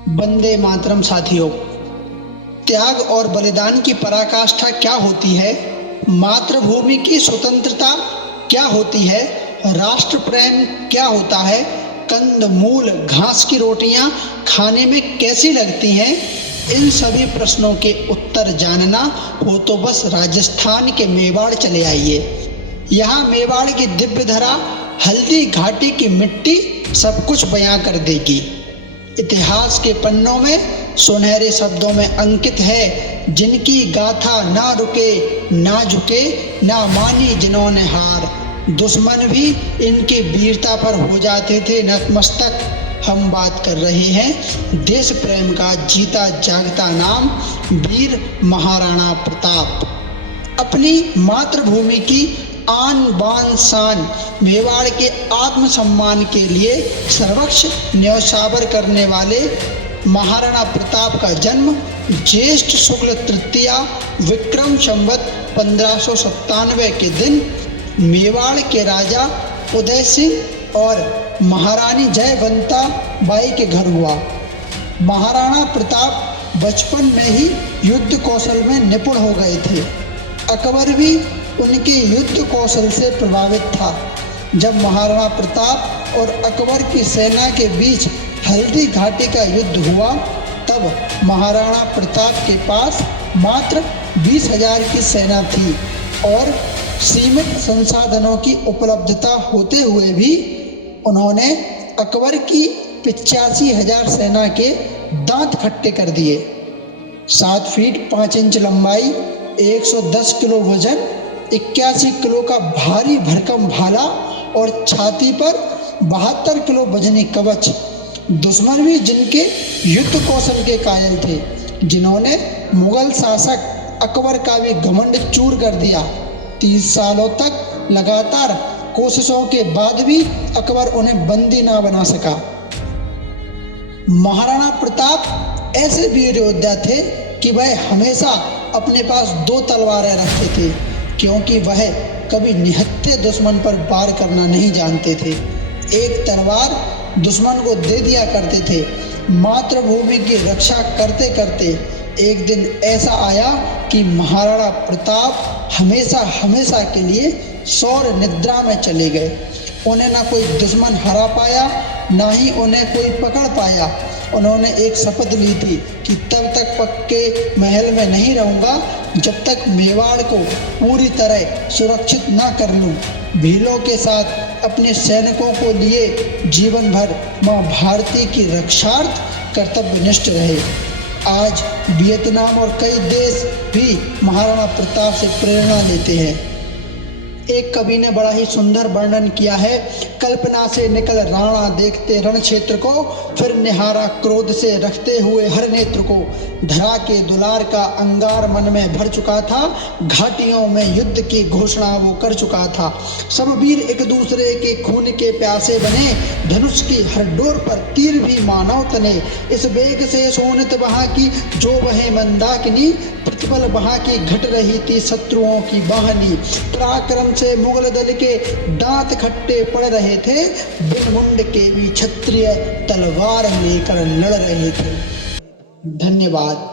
वंदे मातरम। साथियों, त्याग और बलिदान की पराकाष्ठा क्या होती है? मातृभूमि की स्वतंत्रता क्या होती है? राष्ट्र प्रेम क्या होता है? कंद मूल घास की रोटियां खाने में कैसी लगती हैं? इन सभी प्रश्नों के उत्तर जानना हो तो बस राजस्थान के मेवाड़ चले आइए। यहाँ मेवाड़ की दिव्य धरा, हल्दी घाटी की मिट्टी सब कुछ बयां कर देगी। इतिहास के पन्नों में सुनहरे शब्दों में अंकित है, जिनकी गाथा ना रुके ना झुके ना मानी जिन्होंने हार। दुश्मन भी इनकी वीरता पर हो जाते थे नतमस्तक। हम बात कर रहे हैं देश प्रेम का जीता जागता नाम, वीर महाराणा प्रताप। अपनी मातृभूमि की आन बान शान, मेवाड़ के आत्मसम्मान के लिए सर्वस्व न्यौछावर करने वाले महाराणा प्रताप का जन्म ज्येष्ठ शुक्ल तृतीया विक्रम संवत 1597 के दिन मेवाड़ के राजा उदय सिंह और महारानी जयवंता बाई के घर हुआ। महाराणा प्रताप बचपन में ही युद्ध कौशल में निपुण हो गए थे। अकबर भी उनके युद्ध कौशल से प्रभावित था। जब महाराणा प्रताप और अकबर की सेना के बीच हल्दी घाटी का युद्ध हुआ, तब महाराणा प्रताप के पास मात्र 20,000 की सेना थी और सीमित संसाधनों की उपलब्धता होते हुए भी उन्होंने अकबर की 85,000 सेना के दांत खट्टे कर दिए। 7 फीट 5 इंच लंबाई, 110 किलो वजन, 81 किलो का भारी भरकम भाला और छाती पर 72 किलो वजनी कवच। दुश्मन भी जिनके युद्ध कौशल के कायल थे, जिन्होंने मुगल शासक अकबर का भी घमंड चूर कर दिया। 30 सालों तक लगातार कोशिशों के बाद भी अकबर उन्हें बंदी ना बना सका। महाराणा प्रताप ऐसे वीर योद्धा थे कि वह हमेशा अपने पास 2 तलवारें रखते थे, क्योंकि वह कभी निहत्थे दुश्मन पर वार करना नहीं जानते थे। एक तलवार दुश्मन को दे दिया करते थे। मातृभूमि की रक्षा करते करते एक दिन ऐसा आया कि महाराणा प्रताप हमेशा के लिए सौर निद्रा में चले गए। उन्हें ना कोई दुश्मन हरा पाया, ना ही उन्हें कोई पकड़ पाया। उन्होंने एक शपथ ली थी कि तब तक पक्के महल में नहीं रहूंगा जब तक मेवाड़ को पूरी तरह सुरक्षित ना कर लूं। भीलों के साथ अपने सैनिकों को लिए जीवन भर मां भारती की रक्षार्थ कर्तव्यनिष्ठ रहे। आज वियतनाम और कई देश भी महाराणा प्रताप से प्रेरणा लेते हैं। एक कवि ने बड़ा ही सुंदर वर्णन किया है। कल्पना से निकल राणा देखते रण क्षेत्र को, फिर निहारा क्रोध से रखते हुए हर नेत्र को। धरा के दुलार का अंगार मन में भर चुका था, घाटियों में युद्ध की घोषणा वो कर चुका था। सब वीर एक दूसरे के खून के प्यासे बने, धनुष की हर डोर पर तीर भी मानव तने। इस वेग से सोनित वहां की जो वहे मंदाकिनी, प्रतिपल वहां की घट रही थी शत्रुओं की वाहनी। पराक्रम से मुगल दल के दांत खट्टे पड़ रहे थे, बिन मुंड के भी क्षत्रिय तलवार लेकर लड़ रहे थे। धन्यवाद।